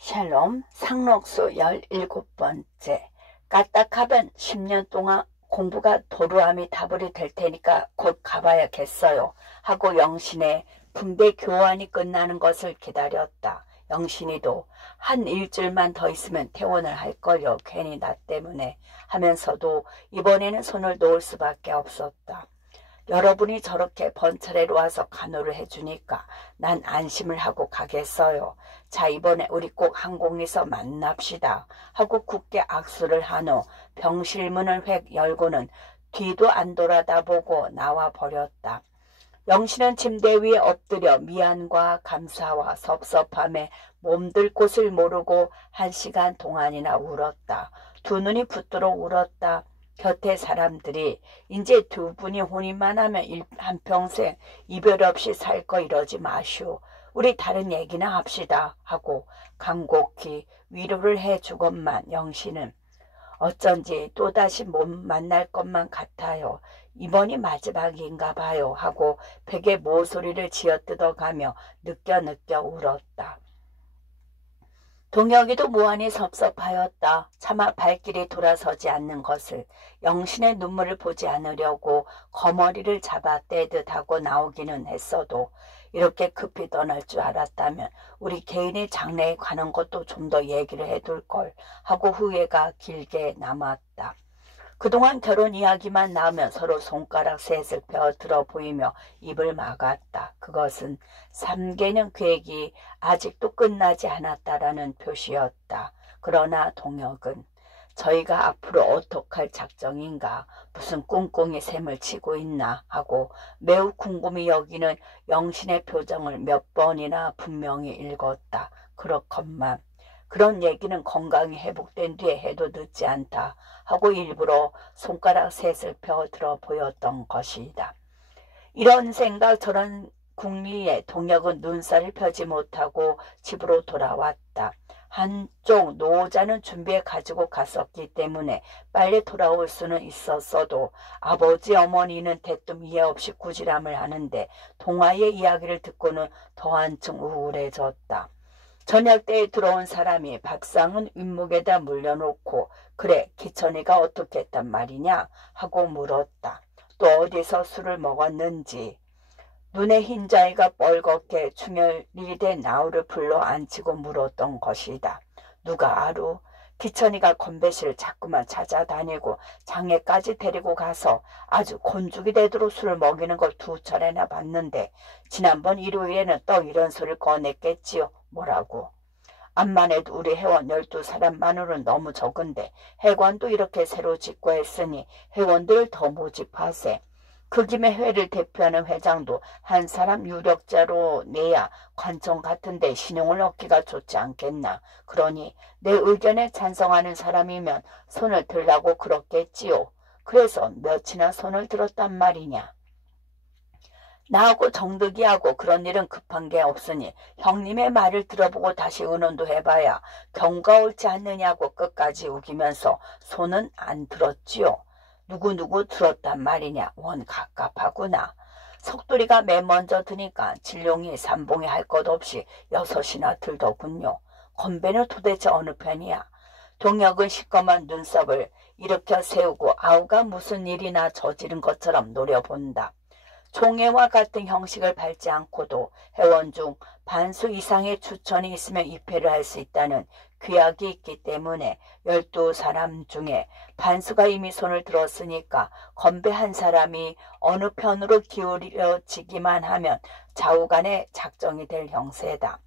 샬롬 상록수 17번째. 까딱하면 10년 동안 공부가 도루함이 다불이 될 테니까 곧 가봐야겠어요 하고 영신의 붕대 교환이 끝나는 것을 기다렸다. 영신이도 한 일주일만 더 있으면 퇴원을 할 거요, 괜히 나 때문에 하면서도 이번에는 손을 놓을 수밖에 없었다. 여러분이 저렇게 번차례로 와서 간호를 해주니까 난 안심을 하고 가겠어요. 자, 이번에 우리 꼭 항공에서 만납시다 하고 굳게 악수를 한 후 병실 문을 획 열고는 뒤도 안 돌아다보고 나와 버렸다. 영신은 침대 위에 엎드려 미안과 감사와 섭섭함에 몸들 곳을 모르고 1시간 동안이나 울었다. 두 눈이 붓도록 울었다. 곁에 사람들이 이제 두 분이 혼인만 하면 한평생 이별 없이 살 거 이러지 마시오. 우리 다른 얘기나 합시다 하고 간곡히 위로를 해주건만 영신은 어쩐지 또다시 못 만날 것만 같아요. 이번이 마지막인가 봐요 하고 베개 모소리를 지어뜯어가며 느껴 울었다. 동혁이도 무한히 섭섭하였다. 차마 발길이 돌아서지 않는 것을. 영신의 눈물을 보지 않으려고 거머리를 잡아 떼듯 하고 나오기는 했어도 이렇게 급히 떠날 줄 알았다면 우리 개인의 장래에 관한 것도 좀 더 얘기를 해둘 걸 하고 후회가 길게 남았다. 그동안 결혼 이야기만 나오면 서로 손가락 셋을 펴들어 보이며 입을 막았다. 그것은 3개년 계획이 아직도 끝나지 않았다라는 표시였다. 그러나 동혁은 저희가 앞으로 어떡할 작정인가, 무슨 꿍꿍이 셈을 치고 있나 하고 매우 궁금히 여기는 영신의 표정을 몇 번이나 분명히 읽었다. 그렇건만 그런 얘기는 건강이 회복된 뒤에 해도 늦지 않다 하고 일부러 손가락 셋을 펴들어 보였던 것이다. 이런 생각 저런 궁리에 동혁은 눈살을 펴지 못하고 집으로 돌아왔다. 한쪽 노자는 준비해 가지고 갔었기 때문에 빨리 돌아올 수는 있었어도 아버지 어머니는 대뜸 이해 없이 꾸지람을 하는데 동화의 이야기를 듣고는 더 한층 우울해졌다. 저녁 때에 들어온 사람이 밥상은 윗목에다 물려놓고 그래 기천이가 어떻게 했단 말이냐 하고 물었다. 또 어디서 술을 먹었는지. 눈에 흰자위가 뻘겋게 충혈이 된 나우를 불러 앉히고 물었던 것이다. 누가 아루? 기천이가 건배실을 자꾸만 찾아다니고 장애까지 데리고 가서 아주 곤죽이 되도록 술을 먹이는 걸 2차례나 봤는데 지난번 일요일에는 또 이런 소리를 꺼냈겠지요. 뭐라고? 암만 해도 우리 회원 12사람만으로는 너무 적은데 회관도 이렇게 새로 짓고 했으니 회원들을 더 모집하세. 그 김에 회를 대표하는 회장도 한 사람 유력자로 내야 관청 같은데 신용을 얻기가 좋지 않겠나. 그러니 내 의견에 찬성하는 사람이면 손을 들라고 그렇겠지요. 그래서 몇이나 손을 들었단 말이냐. 나하고 정득이하고 그런 일은 급한 게 없으니 형님의 말을 들어보고 다시 의논도 해봐야 경우가 옳지 않느냐고 끝까지 우기면서 손은 안 들었지요. 누구 들었단 말이냐. 원 갑갑하구나. 속도리가 맨 먼저 드니까 진룡이 삼봉이 할 것 없이 6이나 들더군요. 건배는 도대체 어느 편이야. 동혁은 시꺼먼 눈썹을 일으켜 세우고 아우가 무슨 일이나 저지른 것처럼 노려본다. 총회와 같은 형식을 밟지 않고도 회원 중 반수 이상의 추천이 있으면 입회를 할 수 있다는 규약이 있기 때문에 12사람 중에 반수가 이미 손을 들었으니까 건배 한 사람이 어느 편으로 기울여지기만 하면 좌우간에 작정이 될 형세다.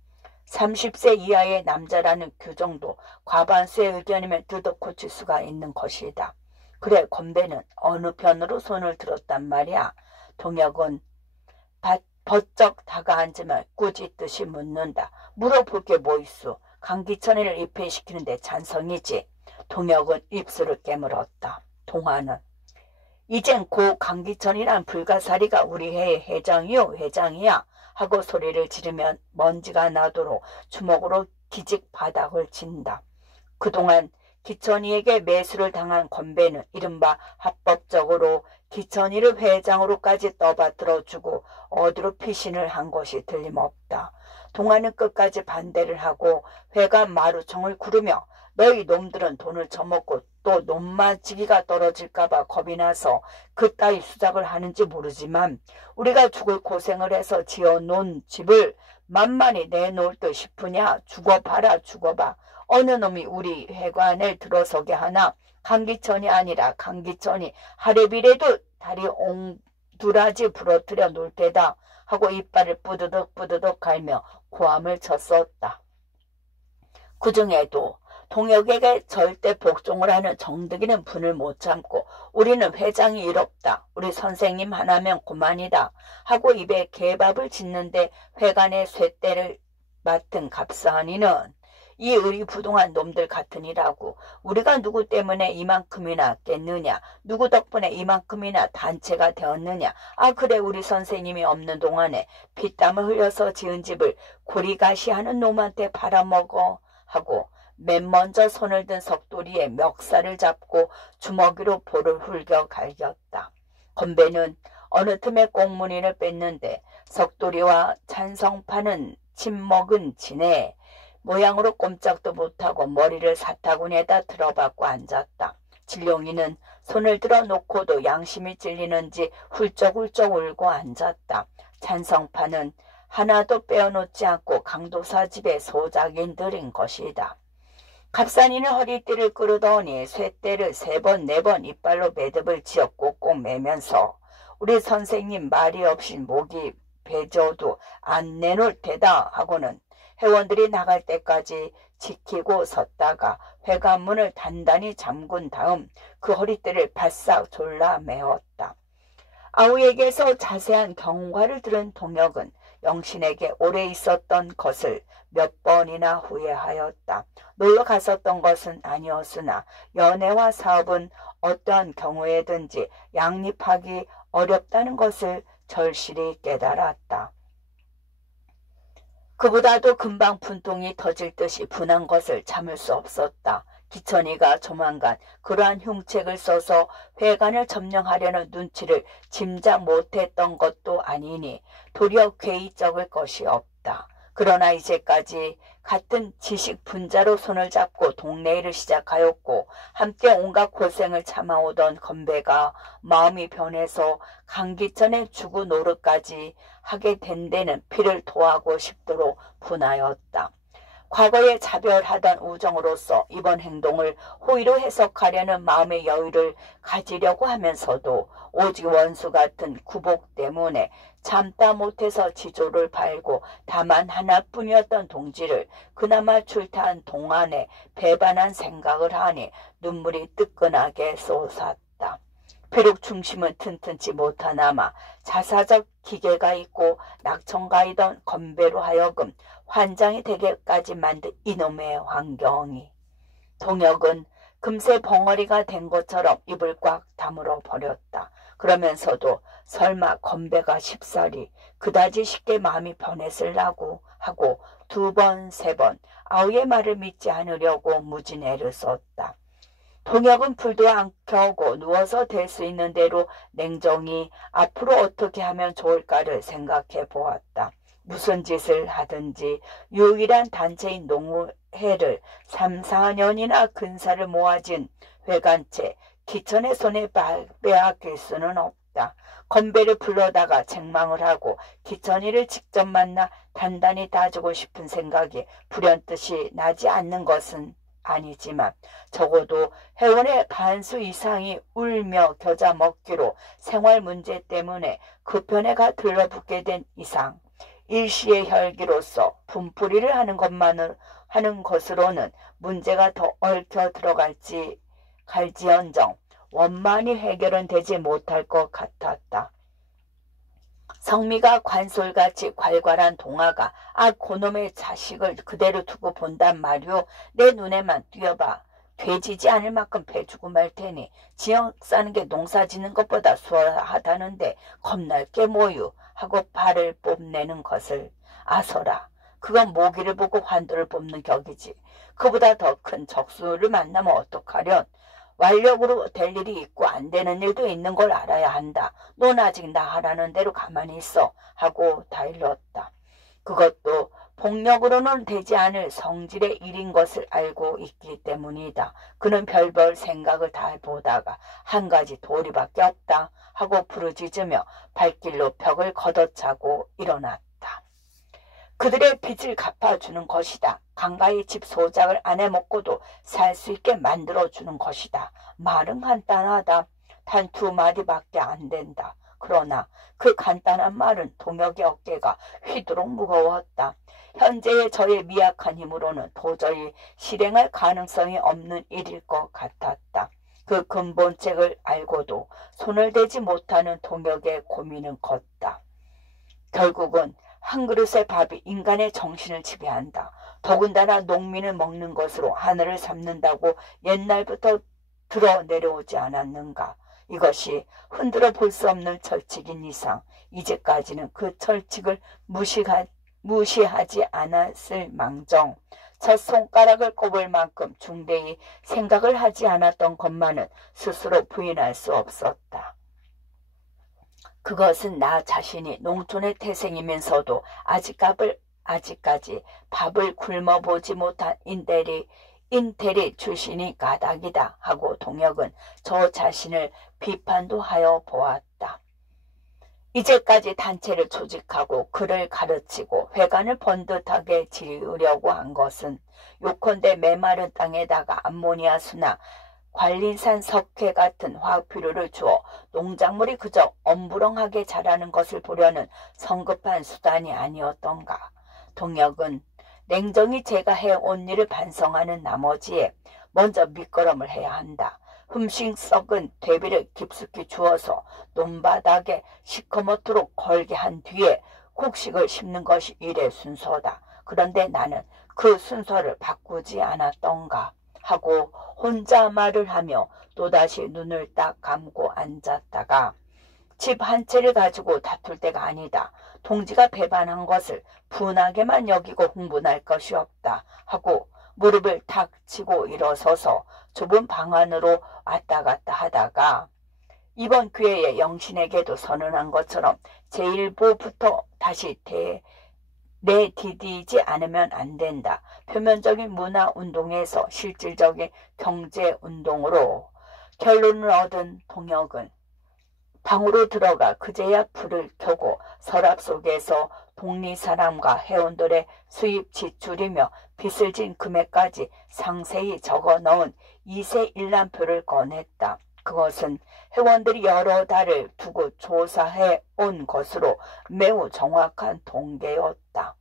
30세 이하의 남자라는 규정도 과반수의 의견이면 뜯어고칠 수가 있는 것이다. 그래, 건배는 어느 편으로 손을 들었단 말이야. 동혁은 버쩍 다가앉으며 꾸짖듯이 묻는다. 물어볼 게 뭐 있어? 강기천이를 입회시키는데 찬성이지. 동혁은 입술을 깨물었다. 동화는 이젠 고 강기천이란 불가사리가 우리 회의 회장이요 회장이야 하고 소리를 지르면 먼지가 나도록 주먹으로 기직 바닥을 친다. 그동안 기천이에게 매수를 당한 건배는 이른바 합법적으로 기천이를 회장으로까지 떠받들어주고 어디로 피신을 한 것이 틀림없다. 동화는 끝까지 반대를 하고 회관 마루청을 구르며 너희 놈들은 돈을 처먹고 또 논마지기가 떨어질까봐 겁이 나서 그따위 수작을 하는지 모르지만 우리가 죽을 고생을 해서 지어놓은 집을 만만히 내놓을 듯 싶으냐. 죽어봐라 죽어봐. 어느 놈이 우리 회관에 들어서게 하나. 강기천이 아니라 강기천이 하루비라도 다리 옹두라지 부러뜨려 놓을 테다 하고 이빨을 뿌드득 뿌드득 갈며 고함을 쳤었다. 그 중에도 동혁에게 절대 복종을 하는 정득이는 분을 못 참고 우리는 회장이 이롭다. 우리 선생님 하나면 그만이다 하고 입에 개밥을 짓는데 회관의 쇳대를 맡은 갑사한이는 이 의리부동한 놈들 같으니라고. 우리가 누구 때문에 이만큼이나 깼느냐. 누구 덕분에 이만큼이나 단체가 되었느냐. 아 그래 우리 선생님이 없는 동안에 피땀을 흘려서 지은 집을 고리가시하는 놈한테 팔아먹어 하고 맨 먼저 손을 든 석돌이의 멱살을 잡고 주먹이로 볼을 훌겨 갈겼다. 건배는 어느 틈에 꽁무니를 뺐는데 석돌이와 찬성파는 침먹은 진에 모양으로 꼼짝도 못하고 머리를 사타구니에다 들어박고 앉았다. 진룡이는 손을 들어 놓고도 양심이 찔리는지 훌쩍훌쩍 울고 앉았다. 찬성파는 하나도 빼어놓지 않고 강도사 집의 소작인들인 것이다. 갑산이는 허리띠를 끌어더니 쇳대를 3번 4번 이빨로 매듭을 지어 꼭꼭 매면서 우리 선생님 말이 없이 목이 베져도 안 내놓을 테다 하고는 회원들이 나갈 때까지 지키고 섰다가 회관문을 단단히 잠근 다음 그 허리띠를 바싹 졸라 메었다. 아우에게서 자세한 경과를 들은 동혁은 영신에게 오래 있었던 것을 몇 번이나 후회하였다. 놀러 갔었던 것은 아니었으나 연애와 사업은 어떠한 경우에든지 양립하기 어렵다는 것을 절실히 깨달았다. 그보다도 금방 분통이 터질 듯이 분한 것을 참을 수 없었다. 기천이가 조만간 그러한 흉책을 써서 회관을 점령하려는 눈치를 짐작 못했던 것도 아니니 도리어 괴이적을 것이 없다. 그러나 이제까지 같은 지식 분자로 손을 잡고 동네일을 시작하였고 함께 온갖 고생을 참아오던 건배가 마음이 변해서 강기천의 주구 노릇까지 하게 된 데는 피를 토하고 싶도록 분하였다. 과거에 자별하던 우정으로서 이번 행동을 호의로 해석하려는 마음의 여유를 가지려고 하면서도 오직 원수 같은 구복 때문에 참다 못해서 지조를 팔고 다만 하나뿐이었던 동지를 그나마 출타한 동안에 배반한 생각을 하니 눈물이 뜨끈하게 솟았다. 비록 중심은 튼튼치 못하나마 자사적 기계가 있고 낙천가이던 건배로 하여금 환장이 되게까지 만든 이놈의 환경이. 동혁은 금세 벙어리가 된 것처럼 입을 꽉 다물어 버렸다. 그러면서도 설마 건배가 쉽사리 그다지 쉽게 마음이 변했을라고 하고 2번 3번 아우의 말을 믿지 않으려고 무진 애를 썼다. 동혁은 불도 안 켜고 누워서 될 수 있는 대로 냉정히 앞으로 어떻게 하면 좋을까를 생각해 보았다. 무슨 짓을 하든지 유일한 단체인 농회를 3, 4년이나 근사를 모아진 회관체 기천의 손에 빼앗길 수는 없다. 건배를 불러다가 책망을 하고 기천이를 직접 만나 단단히 따주고 싶은 생각이 불현듯이 나지 않는 것은 아니지만 적어도 회원의 반수 이상이 울며 겨자 먹기로 생활 문제 때문에 그 편에가 들러붙게 된 이상 일시의 혈기로서 분풀이를 하는 것으로는 문제가 더 얽혀 갈지언정 원만히 해결은 되지 못할 것 같았다. 성미가 관솔같이 괄괄한 동화가 그놈의 자식을 그대로 두고 본단 말이오. 내 눈에만 띄어봐. 돼지지 않을 만큼 배주고 말 테니 지역 사는 게 농사 짓는 것보다 수월하다는데 겁날 게 뭐유 하고 발을 뽐내는 것을 아서라. 그건 모기를 보고 환도를 뽑는 격이지. 그보다 더 큰 적수를 만나면 어떡하련. 완력으로 될 일이 있고 안 되는 일도 있는 걸 알아야 한다. 넌 아직 나 하라는 대로 가만히 있어 하고 다일렀다. 그것도 폭력으로는 되지 않을 성질의 일인 것을 알고 있기 때문이다. 그는 별별 생각을 다 해보다가 한 가지 도리밖에 없다 하고 부르짖으며 발길로 벽을 걷어차고 일어났다. 그들의 빚을 갚아주는 것이다. 강가의 집 소작을 안 해먹고도 살 수 있게 만들어주는 것이다. 말은 간단하다. 단 2마디밖에 안 된다. 그러나 그 간단한 말은 동혁의 어깨가 휘도록 무거웠다. 현재의 저의 미약한 힘으로는 도저히 실행할 가능성이 없는 일일 것 같았다. 그 근본책을 알고도 손을 대지 못하는 동혁의 고민은 컸다. 결국은 한 그릇의 밥이 인간의 정신을 지배한다. 더군다나 농민을 먹는 것으로 하늘을 삼는다고 옛날부터 들어 내려오지 않았는가. 이것이 흔들어 볼 수 없는 철칙인 이상 이제까지는 그 철칙을 무시하지 않았을 망정 첫 손가락을 꼽을 만큼 중대히 생각을 하지 않았던 것만은 스스로 부인할 수 없었다. 그것은 나 자신이 농촌의 태생이면서도 아직까지 밥을 굶어보지 못한 인테리 출신이 까닭이다 하고 동혁은 저 자신을 비판도 하여 보았다. 이제까지 단체를 조직하고 글을 가르치고 회관을 번듯하게 지으려고 한 것은 요컨대 메마른 땅에다가 암모니아 수나 관리산 석회 같은 화학비료를 주어 농작물이 그저 엄부렁하게 자라는 것을 보려는 성급한 수단이 아니었던가. 동혁은 냉정히 제가 해온 일을 반성하는 나머지에 먼저 밑거름을 해야 한다. 흠씬 썩은 대비를 깊숙이 주어서 논바닥에 시커멓도록 걸게 한 뒤에 곡식을 심는 것이 일의 순서다. 그런데 나는 그 순서를 바꾸지 않았던가 하고 혼자 말을 하며 또다시 눈을 딱 감고 앉았다가 집 한 채를 가지고 다툴 때가 아니다. 동지가 배반한 것을 분하게만 여기고 흥분할 것이 없다 하고 무릎을 탁 치고 일어서서 좁은 방 안으로 왔다 갔다 하다가 이번 기회에 영신에게도 선언한 것처럼 제1보부터 다시 내디디지 않으면 안 된다. 표면적인 문화운동에서 실질적인 경제운동으로 결론을 얻은 동혁은 방으로 들어가 그제야 불을 켜고 서랍 속에서 동리 사람과 회원들의 수입 지출이며 빚을 진 금액까지 상세히 적어 넣은 2세 일람표를 꺼냈다. 그것은 회원들이 여러 달을 두고 조사해 온 것으로 매우 정확한 통계였다.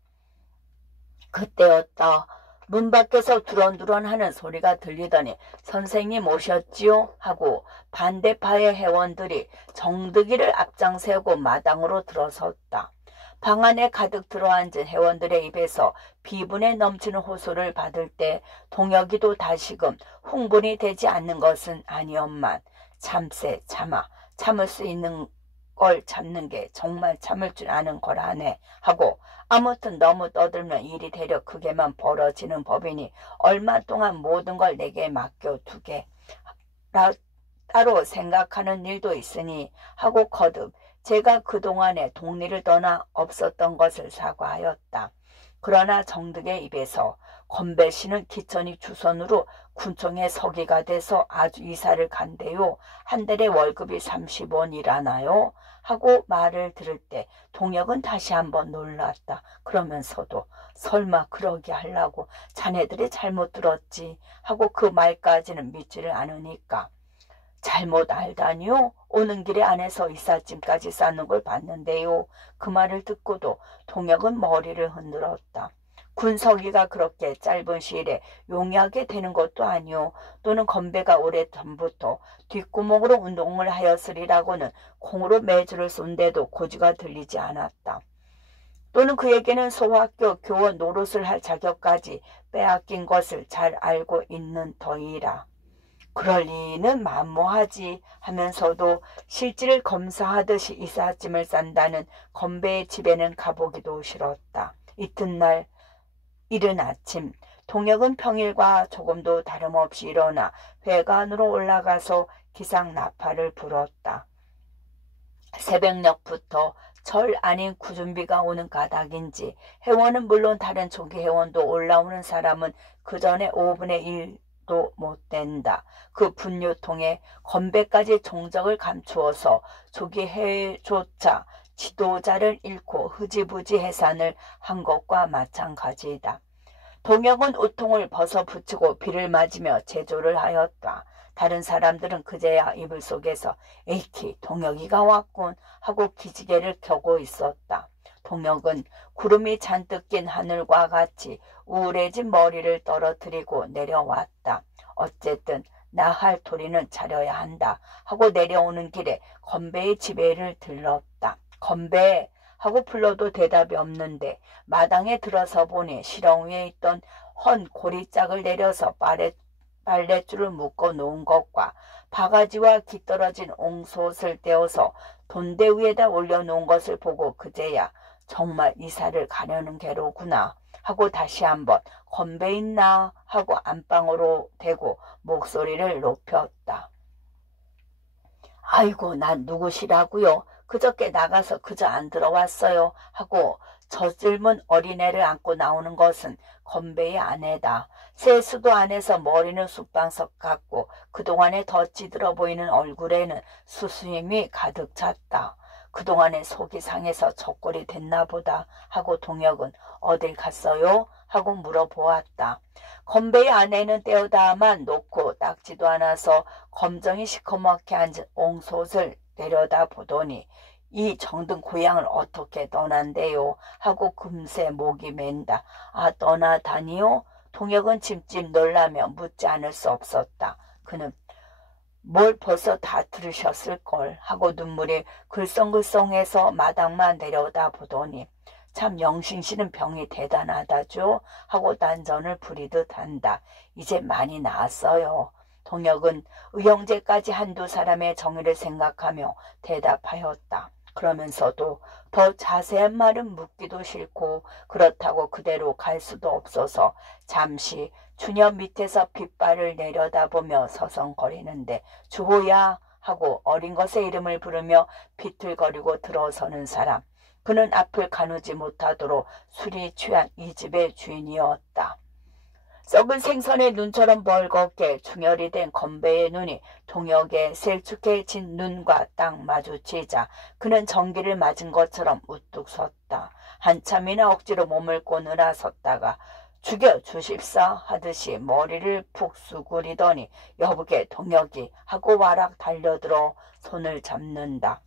그때였다. 문 밖에서 두런두런하는 소리가 들리더니 선생님 오셨지요? 하고 반대파의 회원들이 정득이를 앞장세우고 마당으로 들어섰다. 방 안에 가득 들어앉은 회원들의 입에서 비분에 넘치는 호소를 받을 때 동혁이도 다시금 흥분이 되지 않는 것은 아니었만 참을 수 있는 걸 참는 게 정말 참을 줄 아는 거라네 하고 아무튼 너무 떠들면 일이 되려 크게만 벌어지는 법이니 얼마 동안 모든 걸 내게 맡겨두게 따로 생각하는 일도 있으니 하고 거듭 제가 그동안에 동리를 떠나 없었던 것을 사과하였다. 그러나 정득의 입에서 건배 씨는 기천이 주선으로 군청에 서기가 돼서 아주 이사를 간대요. 한 달에 월급이 30원이라나요? 하고 말을 들을 때 동혁은 다시 한번 놀랐다. 그러면서도 설마 그러게 하려고 자네들이 잘못 들었지 하고 그 말까지는 믿지를 않으니까 잘못 알다니요? 오는 길에 안에서 이삿짐까지 싸는 걸 봤는데요. 그 말을 듣고도 동혁은 머리를 흔들었다. 군서기가 그렇게 짧은 시일에 용이하게 되는 것도 아니오. 또는 건배가 오래전부터 뒷구멍으로 운동을 하였으리라고는 콩으로 매주를 쏜데도 고지가 들리지 않았다. 또는 그에게는 소학교 교원 노릇을 할 자격까지 빼앗긴 것을 잘 알고 있는 터이라. 그럴 리는 만무하지 하면서도 실질을 검사하듯이 이삿짐을 싼다는 건배의 집에는 가보기도 싫었다. 이튿날 이른 아침 동혁은 평일과 조금도 다름없이 일어나 회관으로 올라가서 기상나팔을 불었다. 새벽녘부터 절 아닌 구준비가 오는 가닥인지 회원은 물론 다른 조기 회원도 올라오는 사람은 그 전에 5분의 1도 못 된다. 그 분유통에 건배까지 종적을 감추어서 조기 회조차 지도자를 잃고 흐지부지 해산을 한 것과 마찬가지이다. 동혁은 우통을 벗어붙이고 비를 맞으며 제조를 하였다. 다른 사람들은 그제야 이불 속에서 에이키 동혁이가 왔군 하고 기지개를 켜고 있었다. 동혁은 구름이 잔뜩 낀 하늘과 같이 우울해진 머리를 떨어뜨리고 내려왔다. 어쨌든 나 할 도리는 차려야 한다 하고 내려오는 길에 건배의 집에를 들렀다. 건배 하고 불러도 대답이 없는데 마당에 들어서 보니 시렁 위에 있던 헌 고리짝을 내려서 빨랫줄을 묶어 놓은 것과 바가지와 기떨어진 옹솥을 떼어서 돈대 위에다 올려놓은 것을 보고 그제야 정말 이사를 가려는 게로구나 하고 다시 한번 건배 있나 하고 안방으로 대고 목소리를 높였다. 아이고 난 누구시라고요? 그저께 나가서 그저 안 들어왔어요 하고 젖을문 어린애를 안고 나오는 것은 건배의 아내다. 세수도 안 해서 머리는 쑥방석 같고 그동안에 더 찌들어 보이는 얼굴에는 수수임이 가득 찼다. 그동안에 속이 상해서 젖골이 됐나 보다 하고 동혁은 어딜 갔어요? 하고 물어보았다. 건배의 아내는 떼어다만 놓고 닦지도 않아서 검정이 시커멓게 앉은 옹솥을 내려다 보더니 이 정든 고향을 어떻게 떠난대요? 하고 금세 목이 맨다. 아 떠나다니요? 동혁은 찜찜 놀라며 묻지 않을 수 없었다. 그는 뭘 벌써 다 들으셨을걸 하고 눈물이 글썽글썽해서 마당만 내려다 보더니 참 영신씨는 병이 대단하다죠 하고 난전을 부리듯 한다. 이제 많이 나았어요. 동혁은 의형제까지 한두 사람의 정의를 생각하며 대답하였다. 그러면서도 더 자세한 말은 묻기도 싫고 그렇다고 그대로 갈 수도 없어서 잠시 추녀 밑에서 빗발을 내려다보며 서성거리는데 주호야 하고 어린 것의 이름을 부르며 비틀거리고 들어서는 사람. 그는 앞을 가누지 못하도록 술이 취한 이 집의 주인이었다. 썩은 생선의 눈처럼 벌겋게 충혈이 된 건배의 눈이 동혁의 셀쭉해진 눈과 딱 마주치자 그는 전기를 맞은 것처럼 우뚝 섰다. 한참이나 억지로 몸을 꼬느라 섰다가 죽여주십사 하듯이 머리를 푹 수그리더니 여보게 동혁이 하고 와락 달려들어 손을 잡는다.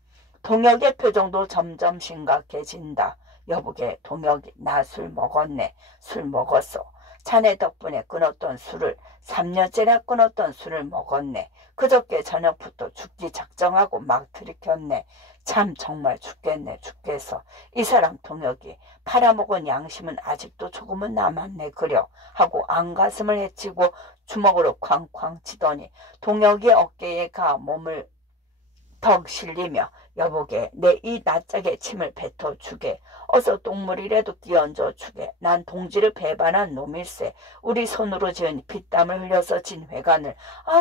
동혁의 표정도 점점 심각해진다. 여보게 동혁이 나 술 먹었네. 술 먹었어. 자네 덕분에 끊었던 술을 3년째나 끊었던 술을 먹었네. 그저께 저녁부터 죽기 작정하고 막 들이켰네. 참 정말 죽겠네 죽겠어. 이 사람 동혁이 팔아먹은 양심은 아직도 조금은 남았네 그려 하고 안가슴을 헤치고 주먹으로 쾅쾅 치더니 동혁이 어깨에 가 몸을 턱 실리며 여보게 내 이 낯짝에 침을 뱉어주게. 어서 똥물이라도 끼얹어 주게. 난 동지를 배반한 놈일세. 우리 손으로 지은 피땀을 흘려서 진 회관을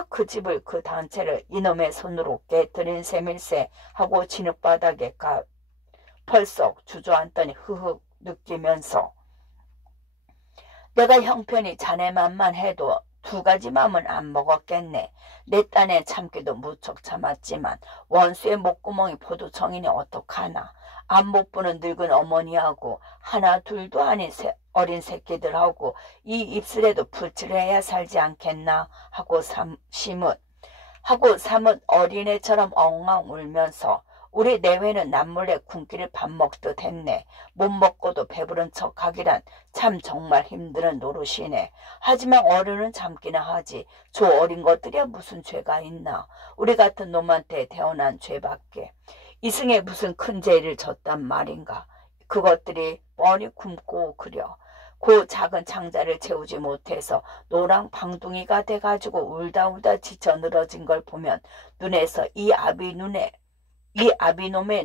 그 집을 그 단체를 이놈의 손으로 깨뜨린 셈일세 하고 진흙바닥에 펄썩 주저앉더니 흐흑 느끼면서 내가 형편이 자네 맘만 해도 두 가지 맘은 안 먹었겠네. 내 딴엔 참기도 무척 참았지만 원수의 목구멍이 포도청이니 어떡하나. 안 못 보는 늙은 어머니하고 하나 둘도 아닌 어린 새끼들하고 이 입술에도 풀칠을 해야 살지 않겠나 하고 사뭇 어린애처럼 엉엉 울면서 우리 내외는 남몰래 군기를 밥 먹듯 했네. 못 먹고도 배부른 척하기란 참 정말 힘드는 노릇이네. 하지만 어른은 참기나 하지. 저 어린 것들이야 무슨 죄가 있나. 우리 같은 놈한테 태어난 죄밖에. 이승에 무슨 큰 죄를 졌단 말인가. 그것들이 뻔히 굶고 그려. 그 작은 창자를 채우지 못해서 노랑 방둥이가 돼가지고 울다 지쳐 늘어진 걸 보면 눈에서 이 아비놈의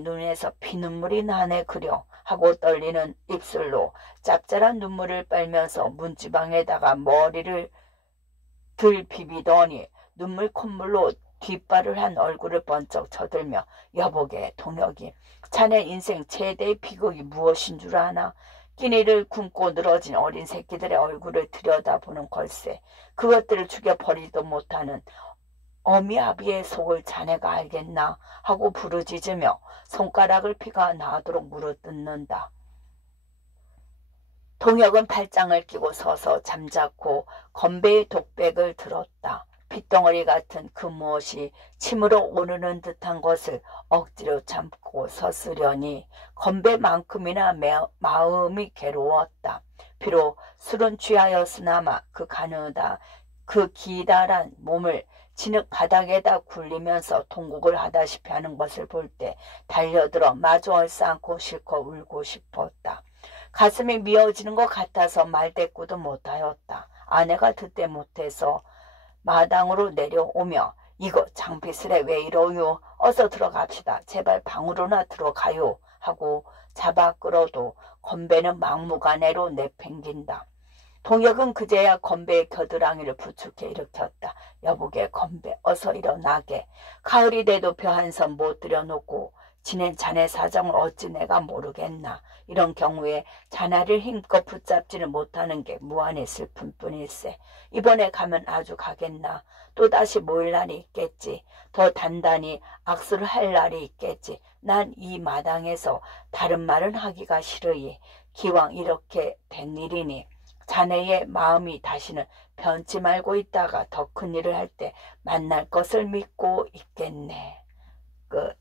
눈에서 피눈물이 나네 그려 하고 떨리는 입술로 짭짤한 눈물을 빨면서 문지방에다가 머리를 들 비비더니 눈물 콧물로 뒷발을 한 얼굴을 번쩍 쳐들며 여보게 동혁이 자네 인생 최대의 비극이 무엇인 줄 아나? 끼니를 굶고 늘어진 어린 새끼들의 얼굴을 들여다보는 걸세. 그것들을 죽여버리지도 못하는 어미아비의 속을 자네가 알겠나? 하고 부르짖으며 손가락을 피가 나도록 물어뜯는다. 동혁은 팔짱을 끼고 서서 잠자코 건배의 독백을 들었다. 핏덩어리 같은 그 무엇이 침으로 오르는 듯한 것을 억지로 참고 섰으려니 건배만큼이나 마음이 괴로웠다. 비록 술은 취하였으나마 그 기다란 몸을 진흙 바닥에다 굴리면서 통곡을 하다시피 하는 것을 볼 때 달려들어 마주 얼싸안고 실컷 울고 싶었다. 가슴이 미어지는 것 같아서 말대꾸도 못하였다. 아내가 듣대 못해서 마당으로 내려오며 이거 장비스레 왜 이러요? 어서 들어갑시다. 제발 방으로나 들어가요. 하고 잡아 끌어도 건배는 막무가내로 내팽긴다. 동혁은 그제야 건배의 겨드랑이를 부축해 일으켰다. 여보게 건배 어서 일어나게. 가을이 돼도 벼 한 선 못 들여놓고 지낸 자네 사정을 어찌 내가 모르겠나. 이런 경우에 자네를 힘껏 붙잡지를 못하는 게 무한히 슬픈 뿐일세. 이번에 가면 아주 가겠나. 또다시 모일 날이 있겠지. 더 단단히 악수를 할 날이 있겠지. 난 이 마당에서 다른 말은 하기가 싫으니 기왕 이렇게 된 일이니 자네의 마음이 다시는 변치 말고 있다가 더 큰 일을 할 때 만날 것을 믿고 있겠네. 끝.